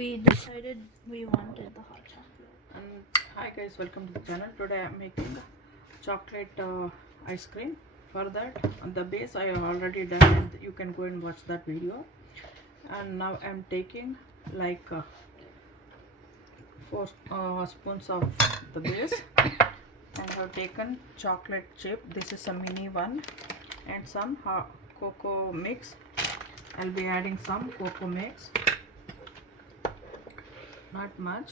we decided we wanted the hot chocolate. And hi guys, welcome to the channel. Today I'm making chocolate ice cream. For that, on the base I have already done, and you can go and watch that video. And now I'm taking like 4 spoons of the base, and have taken chocolate chip. This is a mini one, and some cocoa mix. I'll be adding some cocoa mix, not much.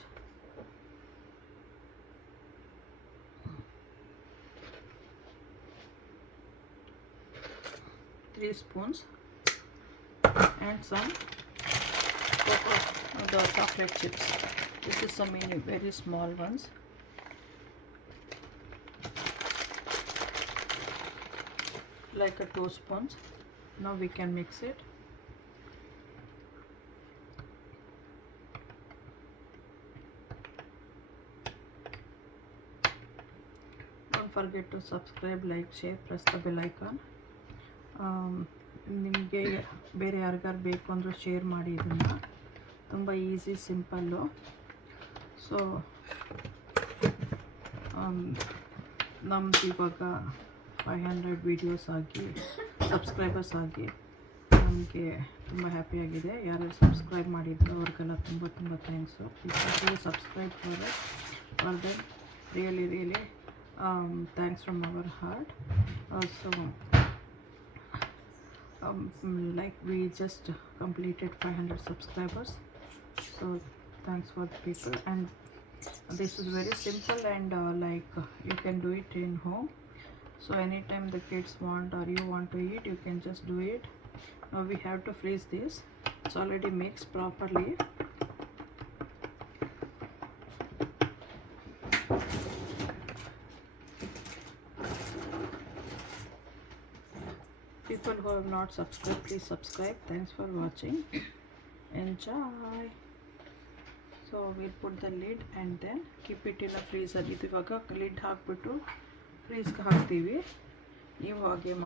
Three spoons, and some cocoa, the chocolate chips. This is some mini, very small ones. Like a 2 spoons. Now we can mix it. Don't forget to subscribe, like, share, press the bell icon. ನಿಮಗೆ ಬೇರೆ ಯಾರಿಗಾರು ಬೇಕು ಅಂದರೆ share ಮಾಡಿ. ಇದನ್ನು ತುಂಬ easy, simple. So ನಮ್ದು ಇವಾಗ 500 ವೀಡಿಯೋಸ್ ಆಗಿ, ಸಬ್ಸ್ಕ್ರೈಬರ್ಸ್ ಆಗಿ ನಮಗೆ ತುಂಬ ಹ್ಯಾಪಿಯಾಗಿದೆ. ಯಾರು ಸಬ್ಸ್ಕ್ರೈಬ್ ಮಾಡಿದ್ರು ಅವ್ರಿಗೆಲ್ಲ ತುಂಬ ತುಂಬ thanks. Please subscribe for them. Really thanks from our heart. So like we just completed 500 subscribers, so thanks for the people. And this is very simple, and you can do it in home. So anytime the kids want or you want to eat, you can just do it. Now we have to freeze this. It's already mixed properly. People who have not subscribed, please subscribe. Thanks for watching. Enjoy. So we'll put the lid and then keep it in a freezer. ಇದು ಇವಾಗ lid ಹಾಕ್ಬಿಟ್ಟು ಫ್ರೀಜ್ಗೆ ಹಾಕ್ತೀವಿ. ನೀವು ಹಾಗೆ